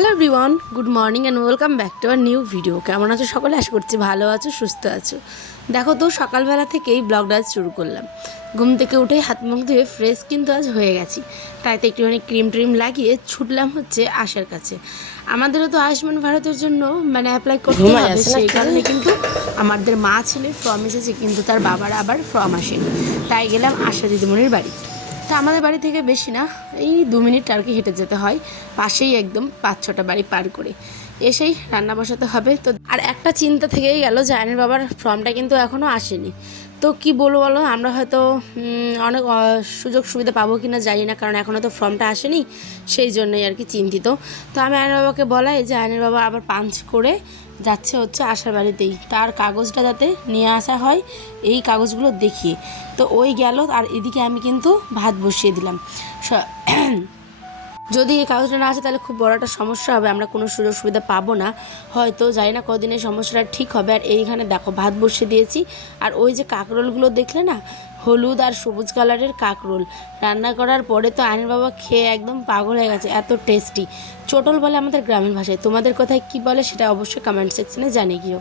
Hello everyone, good morning and welcome back to our new video. কেমন আছো সকলে? আশা করছি ভালো আছো, সুস্থ আছো। দেখো তো, সকালবেলা থেকেই ব্লগটা আজ শুরু করলাম। ঘুম থেকে উঠেই হাত মুখ ধুয়ে ফ্রেশ কিন্তু আজ হয়ে গেছি। তাই তো একটুখানি ক্রিম ট্রিম লাগিয়ে ছুটলাম হচ্ছে আশার কাছে। আমাদেরও তো আয়ুষ্মান ভারতের জন্য অ্যাপ্লাই করতে হবে, সেই কারণে কিন্তু আমাদের মা ছেলের ফর্ম এসেছে, কিন্তু তার বাবার আবার ফর্ম আসেনি। তাই গেলাম আশা দিদিমণির বাড়ি। তা আমাদের বাড়ি থেকে বেশি না, এই 2 মিনিট আর কি হেঁটে যেতে হয়, পাশেই একদম 5-6টা বাড়ি পার করে এসেই রান্না বসাতে হবে। তো আর একটা চিন্তা থেকেই গেল, জায়নের বাবার ফর্মটা কিন্তু এখনও আসেনি। তো কি বলবো বলো, আমরা হয়তো অনেক সুযোগ সুবিধা পাবো কি না জানি না, কারণ এখনও তো ফর্মটা আসেনি, সেই জন্যই আর কি চিন্তিত। তো আমি আয়নের বাবাকে বলাই যে আয়নের বাবা আবার পাঞ্চ করে যাচ্ছে হচ্ছে আশার বাড়িতেই, তার কাগজটা যাতে নিয়ে আসা হয় এই কাগজগুলো দেখিয়ে। তো ওই গেল, আর এদিকে আমি কিন্তু ভাত বসিয়ে দিলাম। যদি এই কাগজটা না আসে তাহলে খুব বড় একটা সমস্যা হবে, আমরা কোনো সুযোগ সুবিধা পাবো না, হয়তো জানি না কদিনের সমস্যাটা ঠিক হবে। আর এইখানে দেখো ভাত বসিয়ে দিয়েছি, আর ওই যে কাঁকরোলগুলো দেখলে না, হলুদ আর সবুজ কালারের কাঁকরোল রান্না করার পরে তো আয়নের বাবা খেয়ে একদম পাগল হয়ে গেছে, এত টেস্টি। চোটল বলে আমাদের গ্রামীণ ভাষায়, তোমাদের কোথায় কী বলে সেটা অবশ্যই কমেন্ট সেকশনে জানিয়ে গিয়েও।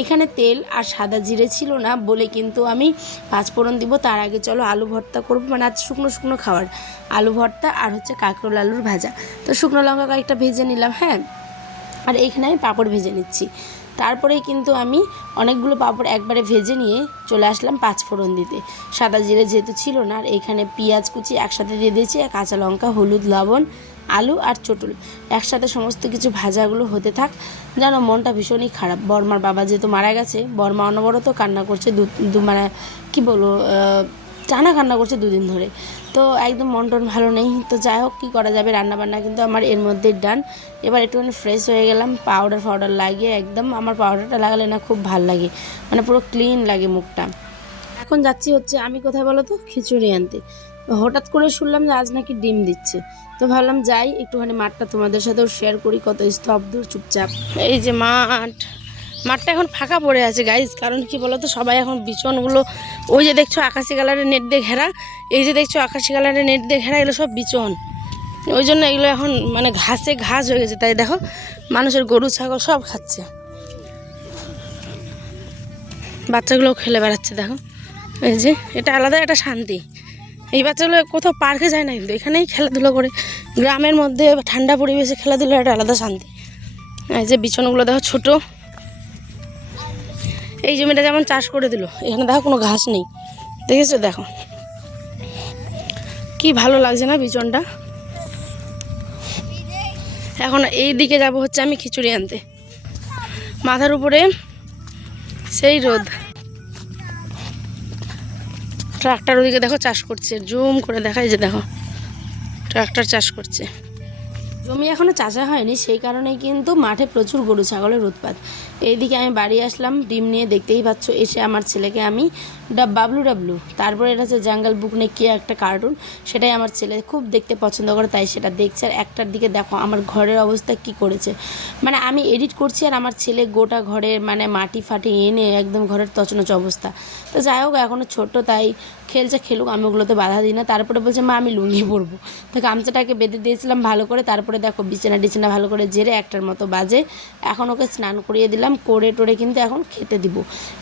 এখানে তেল আর সাদা জিরে ছিল না বলে কিন্তু আমি 5 ফোড়ন দিব। তার আগে চলো আলু ভর্তা করবো, আজ শুকনো শুকনো খাবার, আলু ভর্তা আর হচ্ছে কাঁকরোল আলুর ভাজা। তো শুকনো লঙ্কা কয়েকটা ভেজে নিলাম, হ্যাঁ, আর এইখানে আমি পাঁপড় ভেজে নিচ্ছি। তারপরেই কিন্তু আমি অনেকগুলো পাঁপড় একবারে ভেজে নিয়ে চলে আসলাম 5 ফোড়ন দিতে। সাদা জিরে যেহেতু ছিল না, আর এইখানে পেঁয়াজ কুচি একসাথে দিয়ে দিয়েছি, আর কাঁচা লঙ্কা, হলুদ, লবণ, আলু আর চটুল একসাথে সমস্ত কিছু ভাজাগুলো হতে থাক। জানো, মনটা ভীষণই খারাপ। বর্মার বাবা যেহেতু মারা গেছে, বর্মা অনবরত কান্না করছে, কী বলবো, টানা কান্না করছে 2 দিন ধরে। তো একদম মন টন ভালো নেই। তো যাই হোক, কী করা যাবে, রান্নাবান্না কিন্তু আমার এর মধ্যেই ডান। এবার একটুখানি ফ্রেশ হয়ে গেলাম, পাউডার লাগিয়ে একদম, আমার পাউডারটা লাগালে না খুব ভাল লাগে, পুরো ক্লিন লাগে মুখটা। এখন যাচ্ছি হচ্ছে আমি কোথায় বলো তো, খিচুড়ি আনতে। হঠাৎ করে শুনলাম যে আজ নাকি ডিম দিচ্ছে, তো ভাবলাম যাই একটুখানি মাঠটা তোমাদের সাথেও শেয়ার করি, কত স্তব্ধ চুপচাপ। এই যে মাঠটা এখন ফাঁকা পড়ে আছে গাইজ, কারণ কি বলো তো, সবাই এখন বিচনগুলো, ওই যে দেখছো আকাশি কালারের নেট দিয়ে ঘেরা, এই যে দেখছো আকাশি কালারের নেট দিয়ে ঘেরা, এগুলো সব বিচন। ওই জন্য এগুলো এখন ঘাস হয়ে গেছে, তাই দেখো মানুষের গরু ছাগল সব খাচ্ছে, বাচ্চাগুলোও খেলে বেড়াচ্ছে। দেখো এই যে, এটা আলাদা একটা শান্তি। এই বাচ্চাগুলো কোথাও পার্কে যায় না, কিন্তু এখানেই খেলাধুলো করে, গ্রামের মধ্যে ঠান্ডা পরিবেশে খেলাধুলো একটা আলাদা শান্তি। এই যে বিছানাগুলো দেখো ছোটো, এই জমিটা যেমন চাষ করে দিল, এখানে দেখো কোনো ঘাস নেই, দেখেছো? দেখো কি ভালো লাগছে না বিছনটা। এখন এই দিকে যাব হচ্ছে আমি খিচুড়ি আনতে, মাথার উপরে সেই রোদ, ট্রাক্টর ওদিকে দেখো চাষ করছে, জুম করে দেখাই যে দেখো ট্রাক্টর চাষ করছে। জমি এখনও চাষা হয়নি, সেই কারণেই কিন্তু মাঠে প্রচুর গরু ছাগলের উৎপাত। এইদিকে আমি বাড়ি আসলাম ডিম নিয়ে, দেখতেই পাচ্ছ। এসে আমার ছেলেকে আমি বাবলু, তারপরে এটা হচ্ছে জাঙ্গাল বুক নিয়ে কে একটা কার্টুন, সেটাই আমার ছেলে খুব দেখতে পছন্দ করে, তাই সেটা দেখছে। আর একটার দিকে দেখো আমার ঘরের অবস্থা কি করেছে, আমি এডিট করছি আর আমার ছেলে গোটা ঘরের মাটি ফাটি এনে একদম ঘরের তছনছ অবস্থা। তো যাই হোক, এখনও ছোট্ট, তাই খেলছে, খেলুক, আমি ওগুলোতে বাধা দিই না। তারপরে বলছে মা আমি লুঙ্গি পরবো, তো গামছাটাকে বেঁধে দিয়েছিলাম ভালো করে। তারপরে দেখো বিছানা ভালো করে ঝেড়ে 1টার মতো বাজে, এখন ওকে স্নান করিয়ে দিলাম, করে টোরে কিন্তু এখন খেতে দিব।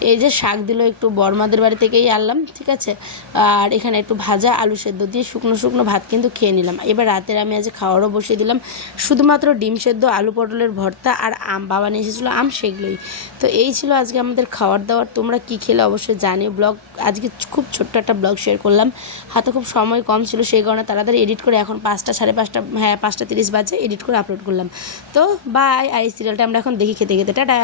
এই যে শাক দিল, একটু বর্মাদের বাড়ি থেকেই আনলাম, ঠিক আছে। আর এখানে একটু ভাজা আলু সেদ্ধ দিয়ে শুকনো ভাত কিন্তু খেয়ে নিলাম। এবার রাতের আমি আজ খাওয়ারও বসিয়ে দিলাম, শুধুমাত্র ডিম সেদ্ধ, আলু পটলের ভর্তা আর আম, বাবা নিয়ে এসেছিলো আম, সেগুলোই। তো এই ছিল আজকে আমাদের খাওয়ার দাওয়ার। তোমরা কি খেলে অবশ্যই জানিও। ব্লগ আজকে খুব ছোট্ট একটা ব্লগ শেয়ার করলাম, হাতে খুব সময় কম ছিল, সেই কারণে তাড়াতাড়ি এডিট করে এখন 5টা সাড়ে 5টা, হ্যাঁ 5টা 30 বাজে এডিট করে আপলোড করলাম। তো বাই, আর এই সিরিয়ালটা আমরা এখন দেখি খেতে খেতে। টাটা।